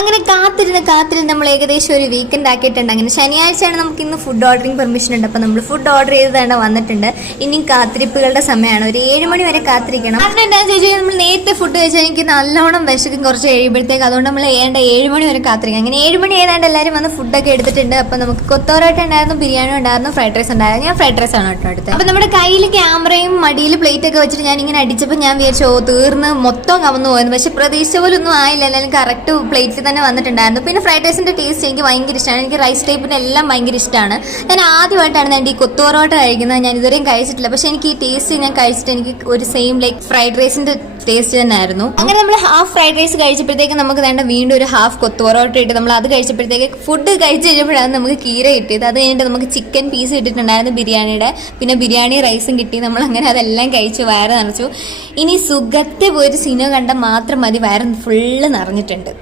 അങ്ങനെ കാത്തിരുന്ന് നമ്മൾ ഏകദേശം ഒരു വീക്കെൻഡ് ആക്കിയിട്ടുണ്ട്. അങ്ങനെ ശനിയാഴ്ചയാണ് നമുക്ക് ഇന്ന് ഫുഡ് ഓർഡറിങ് പെർമിഷൻ ഉണ്ട്. അപ്പോൾ നമ്മൾ ഫുഡ് ഓർഡർ ചെയ്ത് തന്നെ വന്നിട്ടുണ്ട്. ഇനി കാത്തിരിപ്പുകളുടെ സമയമാണ്. ഒരു 7 മണി വരെ കാത്തിരിക്കണം. കാരണം എന്താണെന്ന് ചോദിച്ചാൽ നമ്മൾ നേരത്തെ ഫുഡ് കഴിച്ചാൽ എനിക്ക് നല്ലോണം വിശക്കും കുറച്ച് കഴിയുമ്പോഴത്തേക്ക്. അതുകൊണ്ട് നമ്മൾ 7 മണി വരെ കാത്തിരിക്കാം. അങ്ങനെ 7 മണി ഏതാണ്ട് എല്ലാവരും വന്ന് ഫുഡൊക്കെ എടുത്തിട്ടുണ്ട്. അപ്പോൾ നമുക്ക് കൊത്തോറോട്ട ഉണ്ടായിരുന്നു, ബിരിയാണി ഉണ്ടായിരുന്നു, ഫ്രൈഡ് റൈസ് ഉണ്ടായിരുന്നു. ഞാൻ ഫ്രൈഡ് റൈസ് ആണ് കേട്ടോ എടുത്തത്. അപ്പോൾ നമ്മുടെ കയ്യിൽ ക്യാമറയും മടിയിൽ പ്ലേറ്റ് ഒക്കെ വെച്ചിട്ട് ഞാൻ ഇങ്ങനെ അടിച്ചപ്പോൾ ഞാൻ വിചാരിച്ചു തീർന്ന് മൊത്തം കവന്നു പോയെന്ന്. പക്ഷെ പ്രതീക്ഷിച്ച പോലൊന്നും ആയില്ല. എല്ലാവരും കറക്റ്റ് പ്ലേറ്റിൽ തന്നെ വന്നിട്ടുണ്ടായിരുന്നു. പിന്നെ ഫ്രൈഡ് റൈസിന്റെ ടേസ്റ്റ് എനിക്ക് ഭയങ്കര ഇഷ്ടമാണ്. എനിക്ക് റൈസ് ടൈപ്പിന്റെ എല്ലാം ഭയങ്കര ഇഷ്ടമാണ്. ഞാൻ ആദ്യമായിട്ടാണ് ഈ കൊത്തോറോട്ട കഴിക്കുന്നത്. ഞാൻ ഇതുവരെയും കഴിച്ചിട്ടില്ല. പക്ഷെ എനിക്ക് ഈ ടേസ്റ്റ് ഞാൻ കഴിച്ചിട്ട് എനിക്ക് ഒരു സെയിം ലൈക്ക് ഫ്രൈഡ് റൈസിന്റെ ടേസ്റ്റ് തന്നെ ആയിരുന്നു. അങ്ങനെ നമ്മൾ ഹാഫ് ഫ്രൈഡ് റൈസ് കഴിച്ചപ്പോഴത്തേക്ക് നമുക്ക് വേണ്ട വീണ്ടും ഒരു ഹാഫ് കൊത്തോറോട്ട ഇട്ട് നമ്മൾ അത് കഴിച്ചപ്പോഴത്തേക്ക് ഫുഡ് കഴിച്ച് കഴിഞ്ഞപ്പോഴാണ് നമുക്ക് കീര കിട്ടിയത്. അത് കഴിഞ്ഞിട്ട് നമുക്ക് ചിക്കൻ പീസ് ഇട്ടിട്ടുണ്ടായിരുന്നു ബിരിയാണിയുടെ. പിന്നെ ബിരിയാണി റൈസും കിട്ടി. നമ്മൾ അങ്ങനെ അതെല്ലാം കഴിച്ചു വയറ് നിറച്ചു. ഇനി സുഖത്തെ പോയിട്ട് സിനിമ കണ്ടാൽ മാത്രം മതി, വയറ് ഫുള്ള് നിറഞ്ഞിട്ടുണ്ട്.